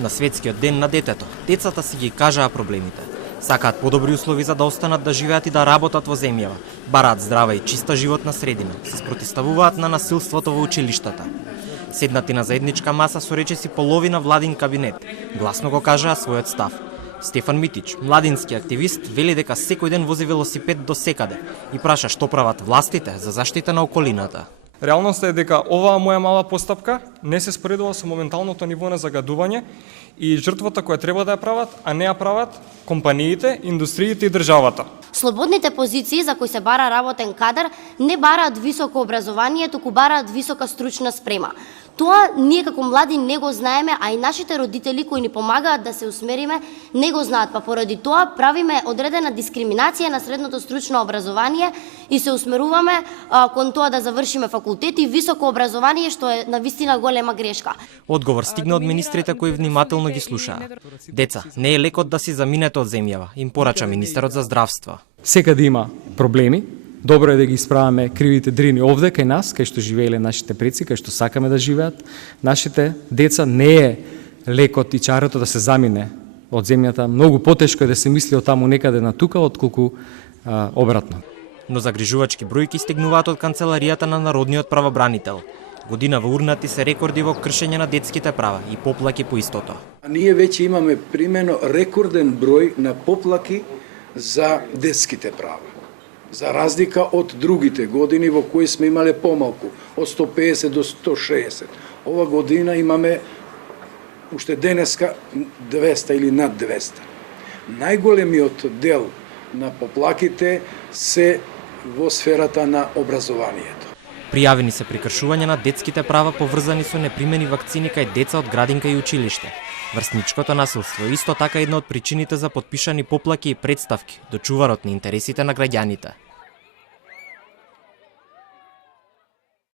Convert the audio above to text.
На светскиот ден на детето, децата си ги кажаа проблемите. Сакаат подобри услови за да останат да живеат и да работат во земјава, бараат здрава и чиста животна средина, се спротивставуваат на насилството во училиштата. Седнати на заедничка маса со речиси половина владин кабинет, гласно го кажаа својот став. Стефан Митич, младински активист, вели дека секој ден вози велосипед до секаде и праша што прават властите за заштита на околината. Реалноста е дека оваа моја мала постапка не се споредува со моменталното ниво на загадување и жртвата која треба да ја прават, а не ја прават компаниите, индустриите и државата. Слободните позиции за кои се бара работен кадар не бараат високо образование, туку бараат висока стручна спрема. Тоа ние како млади не го знаеме, а и нашите родители кои ни помагаат да се усмериме не го знаат, па поради тоа правиме одредена дискриминација на средното стручно образование и се усмеруваме кон тоа да завршиме факултет и високо образование, што е навистина голема грешка. Одговор стигна од министрите кои внимателно ги слушаа. Деца, не е лекот да си заминете од земјава, им порача министерот за здравство. Секаде има проблеми. Добро е да ги исправаме кривите дрини овде кај нас, кај што живееле нашите предци, кај што сакаме да живеат нашите деца. Не е лекот и чарото да се замине од земјата. Многу потешко е да се мисли од таму некаде на тука, отколку обратно. Но загрижувачки бројки стигнуваат од канцеларијата на Народниот правобранител. Година во урнати се рекорди во кршење на детските права и поплаки по истото. Ние веќе имаме примено рекорден број на поплаки за детските права. За разлика од другите години во кои сме имале помалку, од 150 до 160. Ова година имаме уште денеска 200 или над 200. Најголемиот дел на поплаките се во сферата на образованието. Пријавени се прекршување на детските права поврзани со непримени вакцини кај деца од градинка и училиште. Врсничкото насилство исто така една од причините за потпишани поплаки и представки до чуварот на интересите на граѓаните.